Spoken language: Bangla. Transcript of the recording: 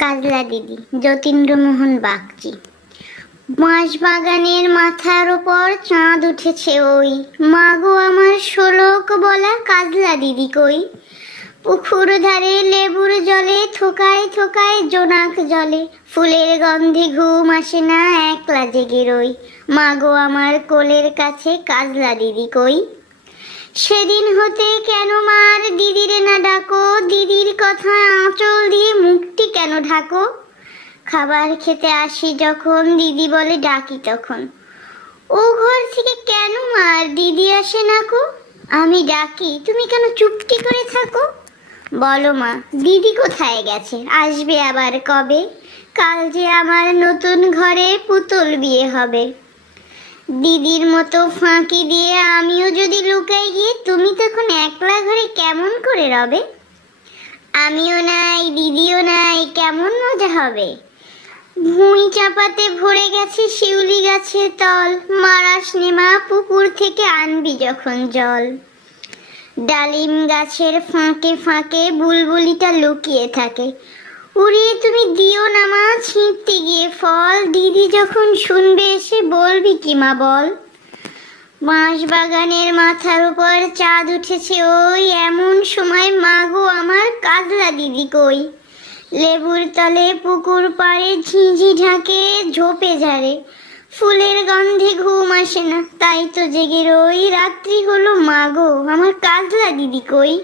কাজলা দিদি, যতীন্দ্রমোহন বাগচি। বাঁশ বাগানের মাথার ওপর চাঁদ উঠেছে ওই, মাগো আমার শোলক বলা কাজলা দিদি কই। পুকুর ধারে লেবুর জলে থোকায় থোকায় জোনাক জলে, ফুলের গন্ধে ঘুম আসে না একলা জেগে রই, মাগো আমার কোলের কাছে কাজলা দিদি কই। সেদিন হতে কেন মার দিদিরে না ডাকো, দিদির কথা আঁচল দিয়ে মুখটি কেন ঢাকো। খাবার খেতে আসি যখন দিদি বলে ডাকি তখন, ও ঘর থেকে কেন মার দিদি আসে না কো। আমি ডাকি তুমি কেন চুপটি করে থাকো। বলো মা দিদি কোথায় গেছে, আসবে আবার কবে। কাল যে আমার নতুন ঘরে পুতুল বিয়ে হবে। দিদির মতো ফাঁকি দিয়ে আমিও যদি লুকাই গিয়ে, তুমি তখন একলা ঘরে কেমন করে রবে। আমিও নাই দিদিও নাই, কেমন মজা হবে। ভুঁই চাপাতে ভরে গেছে শিউলি গাছের তল, মারাস নেমা পুকুর থেকে আনবি যখন জল। ডালিম গাছের ফাঁকে ফাঁকে বুলবুলিটা লুকিয়ে থাকে, উড়িয়ে তুমি দিও না মা ছিঁড়তে গিয়ে ফল। দিদি যখন শুনবে এসে বলবি কি মা বল। বাঁশ বাগানের মাথার উপর চাঁদ উঠেছে ওই, এমন সময় মাগো আমার কাজলা দিদি কই। লেবুর তলে পুকুর পাড়ে ঝিঁঝি ঢাকে ঝোপে ঝাড়ে, ফুলের গন্ধে ঘুম আসে না তাই তো জেগে রই। রাত্রি হলো মাগো আমার কাজলা দিদি কই।